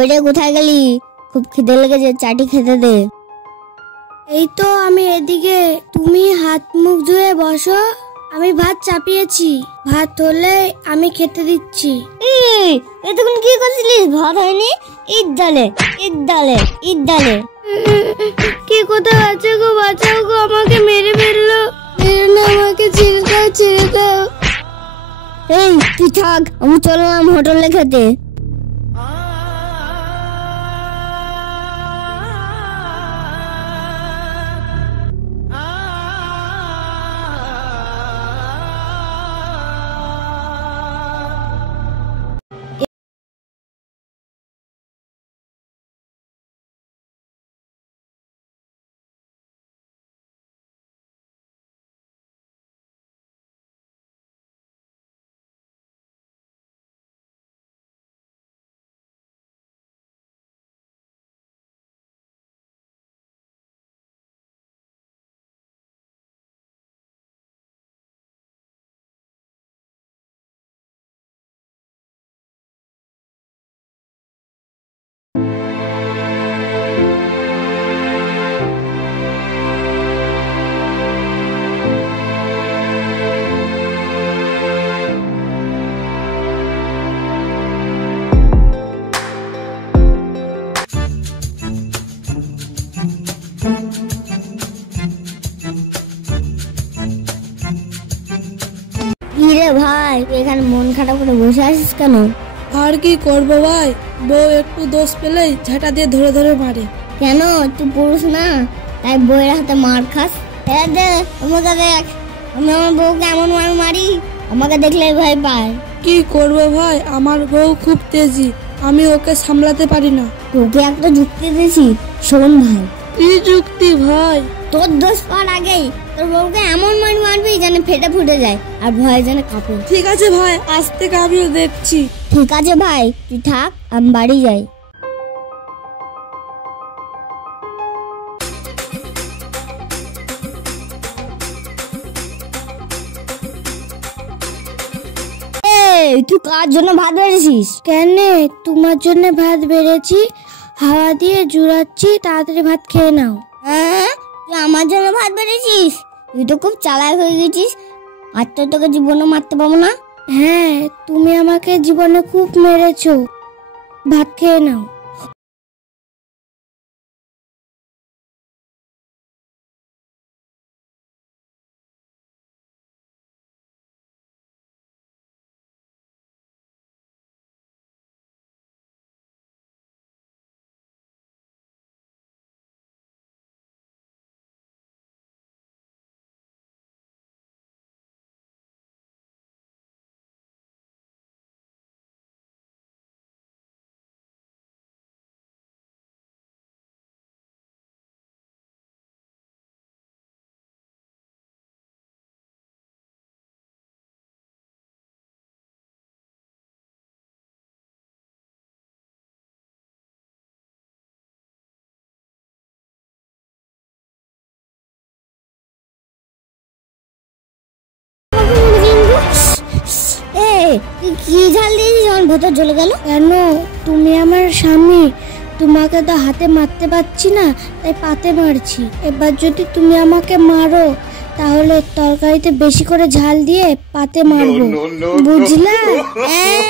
কইরে কোথায় গেলি? খুব খিদে লেগেছে, চাটি খেতে দে। এই তো আমি এদিকে, তুমি হাত মুখ ধুয়ে বসো, আমি ভাত চাপিয়েছি, ভাত হলে আমি খেতে দিচ্ছি। এতক্ষণ কি করছিলিস? ভাত হয়নি? ঈদ ডালে ঈদ ডালে ঈদ ডালে। কে কোথায় আছে গো? বাঁচাও গো, আমাকে মেরে ফেললো। মেরে না, আমাকে ছেড়ে দাও, ছেড়ে দাও। এই তুই থাক, আমি চললাম হোটেলে খেতে। রে ভাই, এখানে মন খারাপ করে বসে আছিস কেন? আর কি করবো ভাই, বউ একটু দোষ পেলেই ঝাঁটা দিয়ে ধরে ধরে মারে। কেন, তুই পুরুষ না তাই বউয়ের হাতে মার খাস? দে আমাকে দেখ, আমি আমার বউকে এমন মার মারি, আমাকে দেখলে ভয় পায়। কি করবো ভাই, আমার বউ খুব তেজি, আমি ওকে সামলাতে পারি না। তোকে একটা যুক্তি দিয়েছি, শোন ভাই। কি যুক্তি ভাই? তোর দোষ পাওয়ার আগেই তোর বউকে এমন মার মারবি যেন ফেটে ফুটে যায় আর ভয় যেন কাঁপে। ঠিক আছে ভাই, আজ থেকে আমিও দেখছি। ঠিক আছে ভাই, তুই থাক, আমি বাড়ি যাই। তুই কার জন্য ভাত বেড়েছিস? কেন, তোমার জন্য ভাত বেড়েছি, হাওয়া দিয়ে জুড়াচ্ছি, তাড়াতাড়ি ভাত খেয়ে নাও। হ্যাঁ, তুই আমার জন্য ভাত বেড়েছিস? তুই তো খুব চালাক হয়ে গেছিস, আর তো তোকে জীবনে মারতে পাবো না। হ্যাঁ, তুমি আমাকে জীবনে খুব মেরেছো, ভাত খেয়ে নাও। কি ঝাল দিয়েছিস, আমার ভেতর জ্বলে গেল। কেন, তুমি আমার স্বামী, তোমাকে তো হাতে মারতে পারছি না, তাই পাতে মারছি। এবার যদি তুমি আমাকে মারো তাহলে তরকারিতে বেশি করে ঝাল দিয়ে পাতে মারবো, বুঝলা? হ্যাঁ